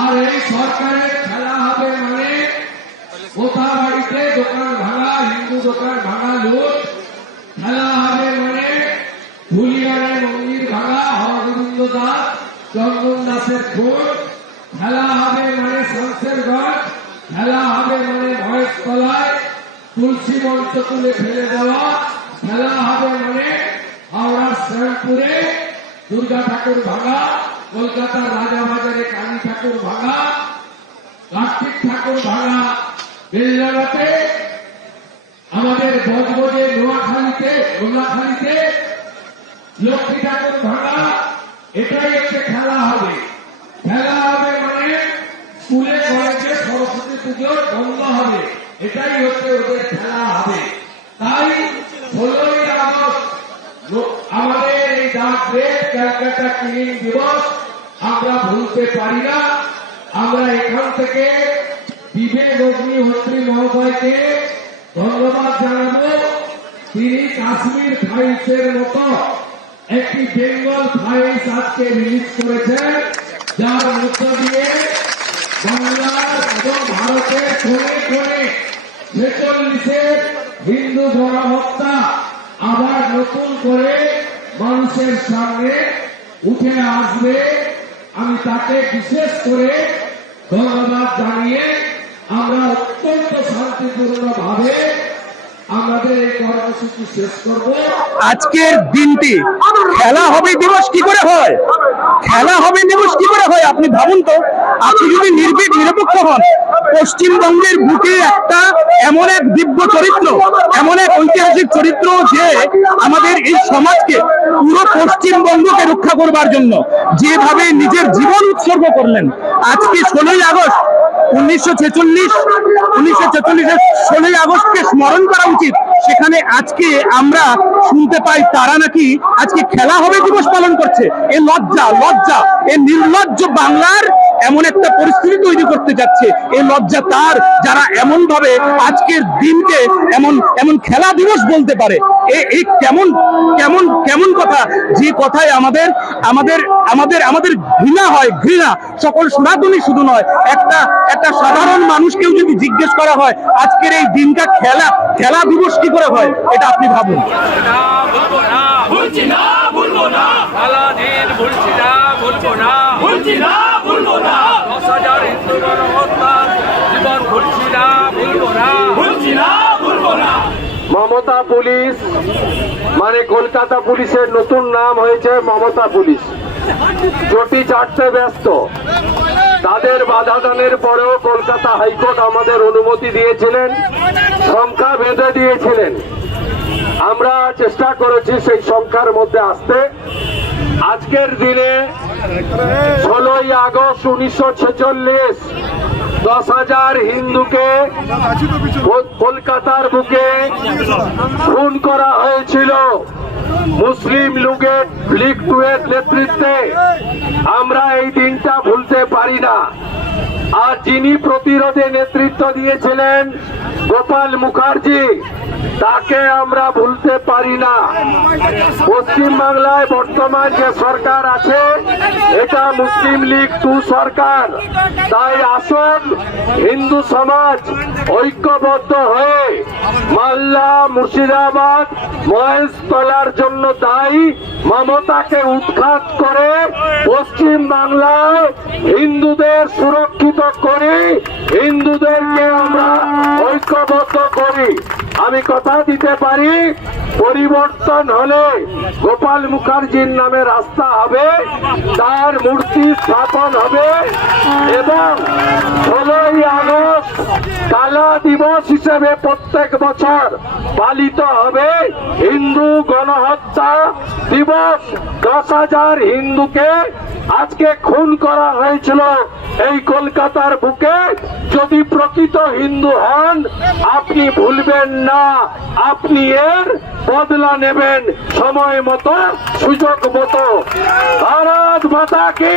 আর এই সরকারের খেলা হবে মানে কোথা বাড়িতে দোকান ভাঙা, হিন্দু দোকান ভাঙা, লুট। খেলা হবে মানে ধুলিয়ারে মন্দির ভাঙা, হরগোবিন্দ দাস, চন্দন দাসের খুন খেলা হবে মানে শামসেরগঞ্জ খেলা হবে মানে মহেশতলায় তুলসী মঞ্চ তুলে ফেলে দেওয়া। খেলা হবে মানে হাওড়ার শ্যামপুরে। দুর্গা ঠাকুর ভাঙা, কলকাতার রাজাবাজারে কালী ঠাকুর ভাঙা কার্তিক ঠাকুর ভাঙা বেলডাঙাতে আমাদের বজবজে নোয়াখালীতে নোয়াখালীতে লক্ষ্মী ঠাকুর ভাঙা, এটাই একটা খেলা হবে। খেলা হবে মানে স্কুলে, কলেজে সরস্বতী পুজো বন্ধ হবে। এটাই হচ্ছে ওদের খেলা হবে। তাই ষোলোই আগস্ট, আমাদের এই ডাক ডেট ক্যালকাটা ক্লিনিং দিবস আমরা ভুলতে পারি না। আমরা এখান থেকে বিবেক অগ্নিহোত্রী মহোদয়কে ধন্যবাদ জানাব। তিনি কাশ্মীর ফাইলসের মতো একটি বেঙ্গল ফাইলস আজকে রিলিজ করেছেন, যার মধ্য দিয়ে বাংলার এবং ভারতের কোণে কোণে ছেচল্লিশের হিন্দু গণহত্যা আবার নতুন করে মানুষের সামনে উঠে আসবে। তাকে বিশেষ করে ধন্যবাদ জানিয়ে আমরা অত্যন্ত শান্তিপূর্ণ ভাবে আমাদের এই কর্মসূচি শেষ করব। আজকের দিনটি খেলা হবে দিবস কি করে হয়? খেলা হবে দিবস কি করে হয়? আপনি ভাবুন তো। আপনি যদি নির্ভীক, নিরপেক্ষ হন পশ্চিমবঙ্গের বুকে একটা এমন এক দিব্য চরিত্র, এমন এক ঐতিহাসিক চরিত্র যে আমাদের এই সমাজকে পুরো পশ্চিমবঙ্গকে রক্ষা করবার জন্য যেভাবে নিজের জীবন উৎসর্গ করলেন। আজকে ষোলোই আগস্ট উনিশশো ছেচল্লিশ, উনিশশো ছেচল্লিশের ষোলোই আগস্টকে স্মরণ করা উচিত। সেখানে আজকে আমরা শুনতে পাই তারা নাকি আজকে খেলা হবে দিবস পালন করছে। এ লজ্জা লজ্জা, এ নির্লজ্জ বাংলার এমন একটা পরিস্থিতি তৈরি করতে যাচ্ছে। এই লজ্জা তার যারা এমন ভাবে আজকের দিনকে এমন এমন খেলা দিবস বলতে পারে। এ- এই কেমন কেমন কেমন কথা? যে কথায় আমাদের আমাদের আমাদের আমাদের ঘৃণা হয় ঘৃণা। সকল সনাতনী শুধু নয় একটা একটা সাধারণ মানুষকেও যদি জিজ্ঞেস করা হয় আজকের এই দিনটা খেলা খেলা দিবস কি করে হয়? এটা আপনি ভাবুন। না বলব না ভুলছি না ভুলবো না দশ হাজার হিন্দু গণহত্যা জীবন ভুলছি না বলব না ভুলছি না ভুলবো না মমতা পুলিশ মানে কলকাতা পুলিশের নতুন নাম হয়েছে মমতা পুলিশ। চটি চাটতে ব্যস্ত। তাদের বাধা দানের পরেও কলকাতা হাইকোর্ট আমাদের অনুমতি দিয়েছিলেন, সংখ্যা বেঁধে দিয়েছিলেন। আমরা চেষ্টা করেছি সেই সংখ্যার মধ্যে আসতে। আজকের দিনে ষোলোই আগস্ট উনিশশো ছেচল্লিশ দশ হাজার হিন্দুকে কল- কলকাতার বুকে খুন করা হয়েছিল। মুসলিম লীগের লীগ টু এর নেতৃত্বে আমরা এই দিনটা ভুলতে পারি না। আর যিনি প্রতিরোধে নেতৃত্ব দিয়েছিলেন গোপাল মুখার্জি, তাকে আমরা ভুলতে পারি না। পশ্চিম বাংলায় বর্তমান যে সরকার আছে, এটা মুসলিম লীগ টু সরকার। তাই আসুন, হিন্দু সমাজ ঐক্যবদ্ধ হয়ে মাল্লা মুর্শিদাবাদ মহেশতলার জন্য দায়ী। মমতাকে উৎখাত করে পশ্চিম বাংলায় হিন্দুদের সুরক্ষিত করি, হিন্দুদেরকে আমরা ঐক্যবদ্ধ করি। আমি কথা দিতে পারি, পরিবর্তন হলে গোপাল মুখার্জির নামে রাস্তা হবে, তার মূর্তি স্থাপন হবে এবং ষোলোই আগস্ট কালা দিবস হিসেবে প্রত্যেক বছর পালিত হবে হিন্দু গণহত্যা দিবস। দশ হাজার হিন্দুকে আজকে খুন করা হয়েছিল এই কলকাতার বুকে। যদি প্রকৃত হিন্দু হন, আপনি ভুলবেন না। আপনি এর বদলা নেবেন সময় মতো, সুযোগ মতো। ভারত মাতা কি?